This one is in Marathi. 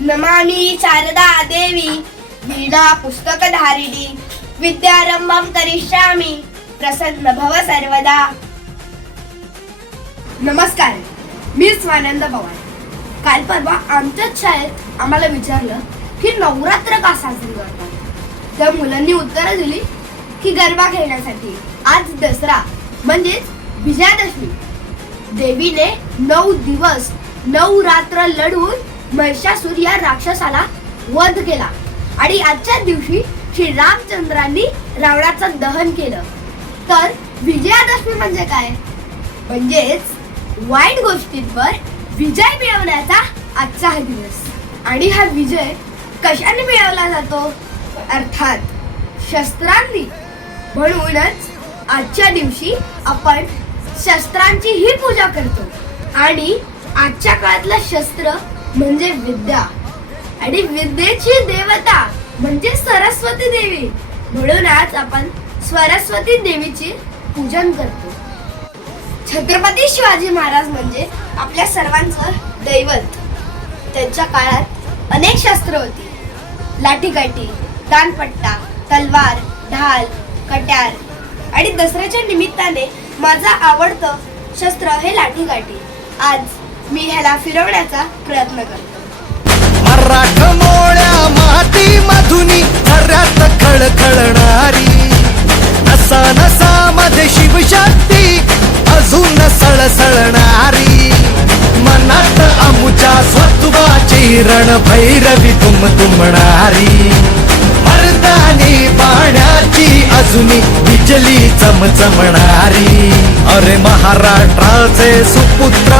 नमामी शारदा देवी वीणा पुस्तकधारिणी विद्यारंभम करिष्यामी प्रसन्न भव सर्वदा. नमस्कार मी स्वानंद पवार. काल परवा आमच्याच शाळेत आम्हाला विचारलं की नवरात्र का साजरी करतात? त्या मुलांनी उत्तरं दिली की गरबा खेळण्यासाठी. आज दसरा म्हणजेच विजयादशमी. देवीने नऊ दिवस नऊ रात्र लढून महिषासूर या राक्षसाला वध केला. आणि आजच्या दिवशी श्री रामचंद्रांनी रावणाचं दहन केलं. तर विजयादशमी म्हणजे काय? म्हणजेच वाईट गोष्टींवर विजय मिळवण्याचा आजचा हा दिवस. आणि हा विजय कशाने मिळवला जातो? अर्थात शस्त्रांनी. म्हणूनच आजच्या दिवशी आपण शस्त्रांची ही पूजा करतो. आणि आजच्या काळातलं शस्त्र म्हणजे विद्या. आणि विद्येची देवता म्हणजे सरस्वती देवी. म्हणून आज आपण सरस्वती देवीची पूजन करतो. छत्रपती शिवाजी महाराज म्हणजे आपल्या सर्वांचं दैवत. त्यांच्या काळात अनेक शस्त्र होती. लाठीकाठी दानपट्टा तलवार ढाल कट्यार आणि दसऱ्याच्या निमित्ताने माझं आवडतं शस्त्र हे लाठीकाठी आज मी ह्याला फिरवण्याचा प्रयत्न करतो. मराठमोळ्या माती मधुनी खऱ्यात खळखळणारी. नसा नसा मध्ये शिवशक्ती अजून सळसळणारी. मनात अमुच्या स्वत्वाची रणभैरवी तुम तुंबणारी मर्दानी पाण्याची अजूनी बिजली चमचमणारी. अरे महाराष्ट्राचे सुपुत्र